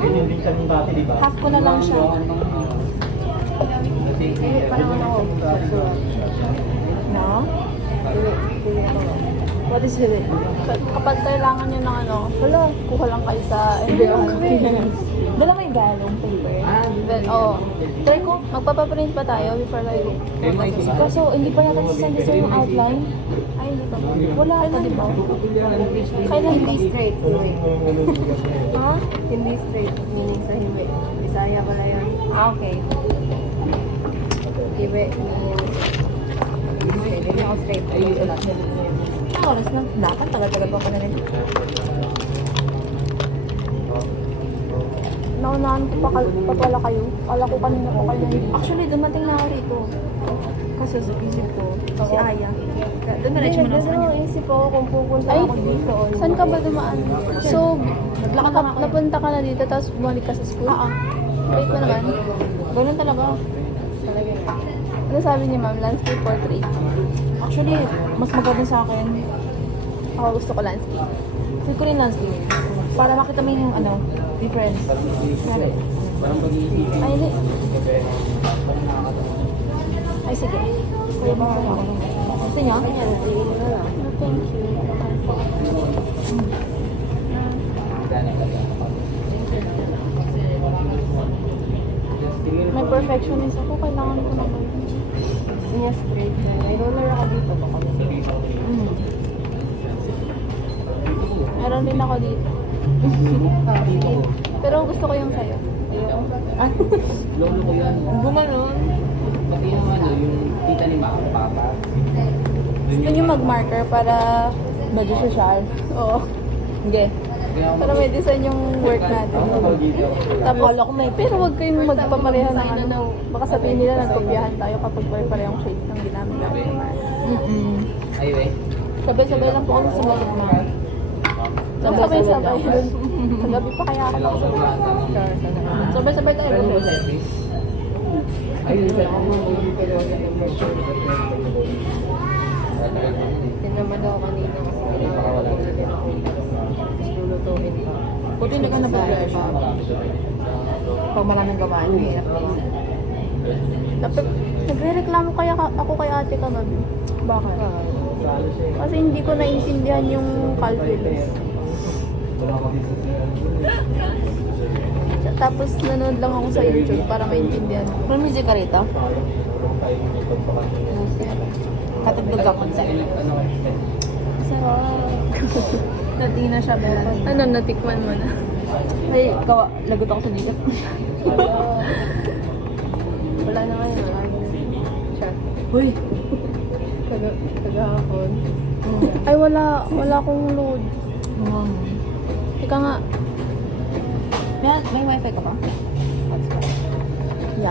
Ganyan din kami dati, di ba? Half ko na lang siya. Parang ako. No? What is it? Kapag kailangan nyo ng ano, wala, kuha lang kayo sa Dala may galong paper. Then, try ko, magpapaprint pa tayo before tayo. Kaso, hindi pa natin sasend sa yung outline. Ay, hindi pa. Wala pa, di ba? Kailan Hindi straight. Ha? Hindi straight. Meaning sa hiwi. Bisaya pala yun. Okay. Hiwi means... Hindi ako straight. Ayun sila. Oras na. Dapat, tagal-tagal pa pa na rin. Naunahan ko pa pala kayo. Kala ko kanina po kayo. Actually, dumating na ako rito. Kasi sa isip ko, si Aya. Doon na Hindi, rin mo na sa kanya. isip ko kung pupunta Ay, ako dito. saan ka ba dumaan? So, Naglakad na ako. napunta ka na dito, tapos bumalik ka sa school? Wait mo naman. Ganun talaga. Talaga yun. Ano sabi ni ma'am? Landscape portrait. Actually, mas maganda sa akin. Ako gusto ko landscape. Feel ko rin landscape. Para makita mo yung difference. Ay, hindi. Ay, sige. Kuya ba ako? Gusto niya? Ayan, tingin na lang. No, thank you. May perfectionist ako. Kailangan ko na ba? Gusto niya straight na. May roller ako dito. Baka Meron din ako dito. Pero gusto ko yung sa'yo. Lolo ko yan. Gumanon. Pati yung ano, yung tita ni Mama, Papa. Gusto nyo mag-marker para... Medyo social. Oo. Hindi. Para may design yung work natin. Tapos, Akala ko may pero huwag kayong magpapareha ng ano. Baka sabihin nila nagkopyahan tayo kapag pare-parehong shades ng ginamit natin. Ay, we. Sabay-sabay lang po kami sa mga mga. Sabay-sabay. Sa gabi pa kaya ako nakasabay. Sabay-sabay tayo. Pwede mo service? Ay, isa ako tinamad ako kanina kasi kailangan ko lagyan ako. Tapos lulutuin pa. Buti hindi ka napag-rush. Pag maraming gawain, hirap na yun. Dapat, nagre-reklamo kaya ako kay ate kagabi. Bakit? Kasi hindi ko naiintindihan yung calculus. Tapos nanood lang ako sa YouTube para maintindihan ko. May music ka rito? Katagdag ako sa Natingin na siya, Bella. Ano, natikman mo na? Ay, lagot ako sa dito. Wala na ngayon. Chat. Uy! Kagahapon. Ay, wala akong load. Ika nga, May wifi ka ba?